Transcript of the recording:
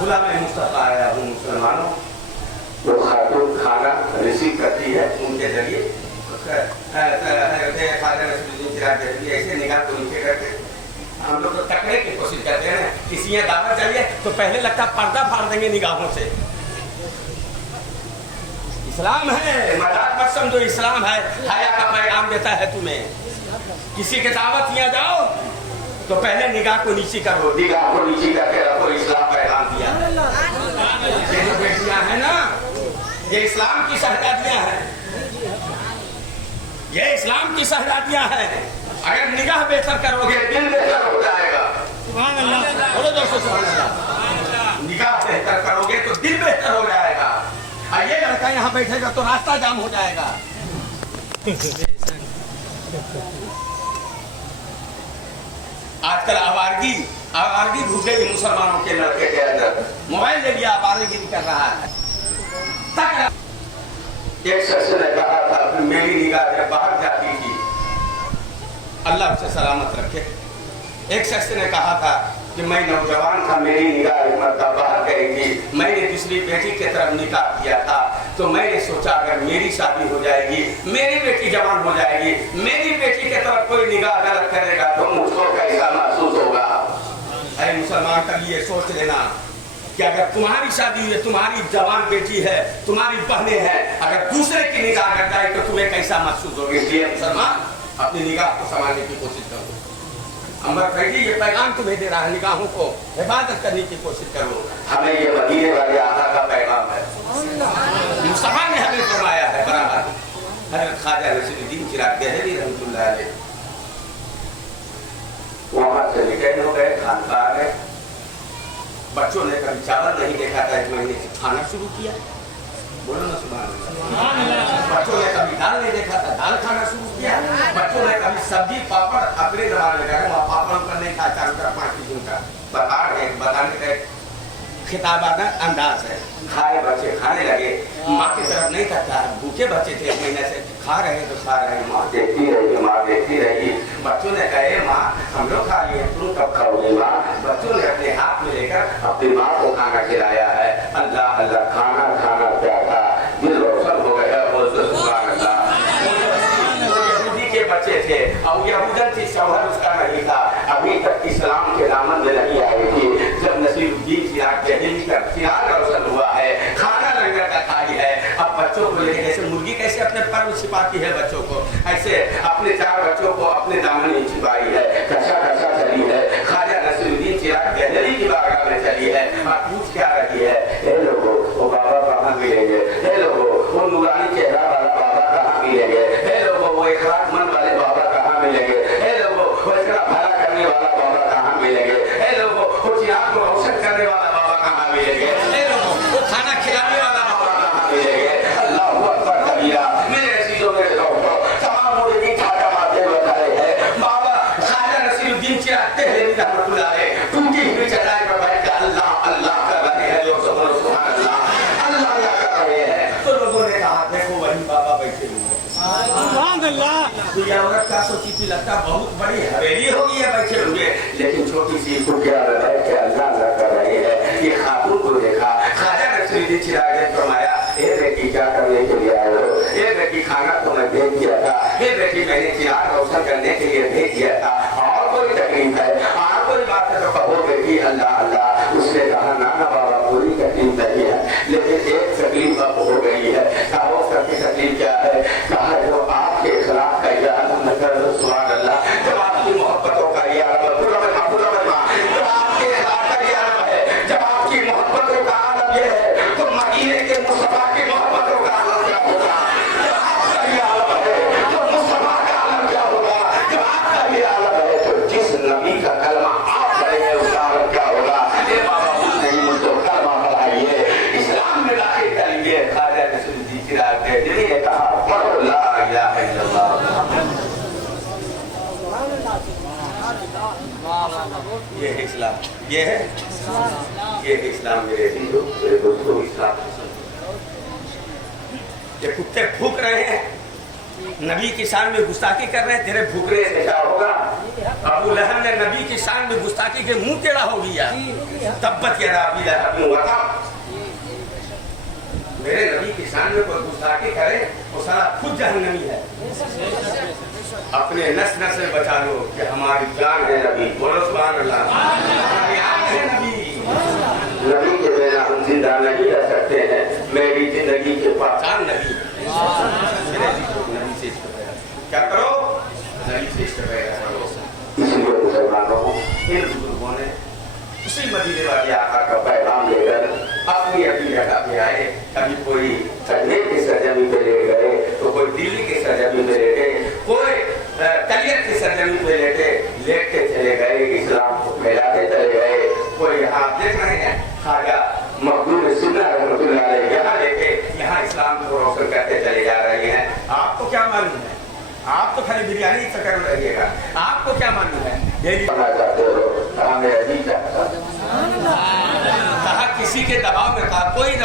गुलाम मुस्तफा आया हूँ मुसलमानों। वो खातून खाना रिसीव करती है उनके जरिए ऐसे निगाह को नीचे करके हम लोग तो तकने की कोशिश करते हैं। किसी ने दावत चाहिए तो पहले लगता पर्दा फाड़ देंगे निगाहों से। इस्लाम है, मजाक मत समझो, इस्लाम है, हया का पैगाम देता है तुम्हें। किसी के दावत यहाँ जाओ तो पहले निगाह को नीचे करो, निगाह को नीचे करके रखो, इस्लाम पैगाम दिया। ये जो बेटियां हैं ना, ये इस्लाम की शहजादियां हैं, ये इस्लाम की शहजादियां हैं। अगर निगाह बेहतर करोगे दिल बेहतर हो जाएगा। बोलो दोस्तों सुभान अल्लाह। निगाह बेहतर करोगे तो दिल बेहतर हो जाएगा। और ये लड़का यहाँ बैठेगा तो रास्ता जाम हो जाएगा। आजकल आवारगी घुस गई मुसलमानों के लड़के के अंदर। मोबाइल ले लिया, आवारगी कर रहा है। एक शख्स ने कहा था मेरी निगाह बाहर जाती थी, अल्लाह उसे सलामत रखे। एक शख्स ने कहा था कि मैं नौजवान था, मेरी निगाह मतलब बाहर गई थी, मैंने दूसरी बेटी की तरफ निकाह किया था, तो मैंने सोचा अगर मेरी शादी हो जाएगी, मेरी बेटी जवान हो जाएगी, मेरी बेटी की तरफ कोई निगाह गलत करेगा तो मुझको कैसा महसूस होगा। ऐ मुसलमान कभी ये सोच लेना कि अगर तुम्हारी शादी है, तुम्हारी जवान बेटी है, तुम्हारी बहनें हैं, अगर दूसरे की निगाह कर जाए तो तुम्हें कैसा महसूस होगा। इसलिए मुसलमान अपनी निगाह को संभालने की कोशिश करो। अमर फैजी ये पैगाम तुम्हें दे रहा है, निगाहों को हिफाजत करने की कोशिश करो। हमें ये मदीने वाले आका का पैगाम है, मुस्तफा ने हमें फरमाया है बराबर। हज़रत ख्वाजा नसीरुद्दीन चिराग देहलवी रहमतुल्लाह अलैह वहाँ से निकल हो गए खानकाह में। बच्चों ने कभी चावल नहीं देखा था, 1 महीने से खाना शुरू किया। बोलो ना सुभान अल्लाह। बच्चों ने कभी दाल नहीं देखा था, दाल खाना शुरू किया। बच्चों ने कभी सब्जी पापड़ अपने जमाने में वहाँ पापड़ पर नहीं था, चारों तरफ 5 किस्म का बताने का खिताबाना अंदाज है। खाए बच्चे खाने लगे, माँ की तरफ नहीं था, भूखे बच्चे थे 1 महीने से, खा रहे तो खा रहे, माँ देखती रही, माँ देखती रही। बच्चों ने कहे माँ हम लोग खा लिए, तुम कब खाओगे माँ। बच्चों ने अपने हाथ में लेकर अपनी माँ को खाना खिलाया है। अल्लाह अल्लाह, खाना खाना क्या था, दिल रोशन हो गया। सुभान अल्लाह। यहूदी के बच्चे थे और यहूदन थी, शौहर उसका नहीं था, अभी तक इस्लाम के दामन में नहीं आई थी। जब नसीरुद्दीन चिराग देहलवी का चिराग रोशन हुआ है, खाना लंगर का खाई है, अब बच्चों को लेकर जैसे मुर्गी कैसे अपने पर छिपाती है बच्चों को, ऐसे अपने 4 बच्चों को अपने दामन में छिपाई है। कसा कसा चली है, ख्वाजा नसीरुद्दीन चिराग देहलवी की बारगाह में चली है और पूछ क्या रही है, हे लोगों वो बाबा कहाँ मिलेंगे, हे लोगों वो नूरानी चेहरा वाला बाबा कहाँ मिलेंगे, हे लोगों वो इखलासमंद वाले बाबा कहाँ मिलेंगे, हे लोगों वो इसका भला करने वाला बाबा कहाँ मिलेंगे, हे लोगों वो चिराग को रोशन करने वाला बाबा कहाँ मिलेंगे, हे लोगों वो खाना खिलाने वाला बाबा कहाँ मिलेंगे। अल्लाह अकबर कबीरा। मेरे अजीजों मेरे दोस्तों, तमाम मुर्गी ठाटा मारते हुए खड़े हैं। बाबा ख्वाजा नसीरुद्दीन चिराग देहलवी रहमतुल्लाह अलैह टूटी हुई चटाई पर बैठ कर अल्लाह अल्लाह कर रहे हैं। लोग सुभान अल्लाह अल्लाह अल्लाह कर रहे हैं। तो लोगों ने कहा देखो वही बाबा बैठे हुए। ये औरत क्या सोची थी, लगता बहुत बड़ी हवेली होगी है बैठे हुए, लेकिन छोटी सी कुटिया में बैठ के अल्लाह अल्लाह कर रही है। ये खातून को देखा, ख्वाजा नसीरुद्दीन चिराग ने फरमाया ए बेटी क्या करने के लिए आए हो, ए बेटी खाना तो मैं भेज दिया था, ए बेटी मैंने चिराग रोशन करने के लिए भेज दिया था, और कोई तकलीफ है, और कोई बात है तो कहो बेटी। अल्लाह अल्लाह। उसने कहा ना ना बाबा पूरी तकलीफ नहीं है, लेकिन एक तकलीफ अब हो गई है। कहो सबकी तकलीफ क्या है, कहा जो आपके खिलाफ का या सुभान अल्लाह, जब आपकी मोहब्बतों का या जब आपके खिलाफ का या है, जब आपकी मोहब्बतों का आलम ये है तो मदीने के मुस्तफा की मोहब्बतों का आलम क्या होगा। जब आपका ये आलम है तो मुस्तफा का आलम क्या होगा। जब आपका ये आलम है तो जिस नबी का कलमा आप पढ़ेंगे उसका आलम क्या होगा। ये बाबा कुछ नहीं, मुझको कलमा पढ़ाइए, इस्लाम में दाखिल करेंगे। ख्वाजा नसीरुद्दीन चिराग देहलवी ने कहा पढ़ो ला इलाहा इल्लल्लाह। ये है इस्लाम, ये है इस्लाम। मेरे दोस्तों इस्लाम ये कुत्ते भूख रहे हैं, नबी की शान में गुस्ताखी कर रहे हैं, तेरे भूखने से क्या होगा? अबू लहब ने नबी की शान में गुस्ताखी के मुंह टेढ़ा हो गया। तब्बत यदा अबी लहब व तब। मेरे नबी की शान में कोई गुस्ताखी करे वो सारा खुद जहन्नमी है। अपने नस नस में बचा लो कि हमारी जान है नबी। बोलो सुभान अल्लाह। हमारी आन है नबी। नबी के बिना हम जिंदा नहीं रह सकते हैं। मेरी जिंदगी की पहचान नबी। नबी से क्या करो? नबी से इस्तेमाल करो। इसलिए मुसलमानों इन बुजुर्गों ने उसी मदीने वाले आका का पैगाम लेकर अपनी अपनी जगह पे आए। कभी कोई अजमेर की सरजमी पे ले गए, तो कोई दिल्ली की सरजमी पे लेटे, कोई कलियर की सरजमी पे लेटते चले गए, इस्लाम को फैलाते चले गए। कोई यहाँ देख रहे हैं खाजा मखदूम सुन्ना रहमतुल्लाह अलैह यहाँ लेके यहाँ इस्लाम को रोशन करते चले जा रहे हैं। आपको क्या मालूम है? आप तो खाली बिरयानी चक्कर में रहिएगा। आपको क्या मालूम है? डेली चाहते हो, कहा किसी के दबाव में, कहा कोई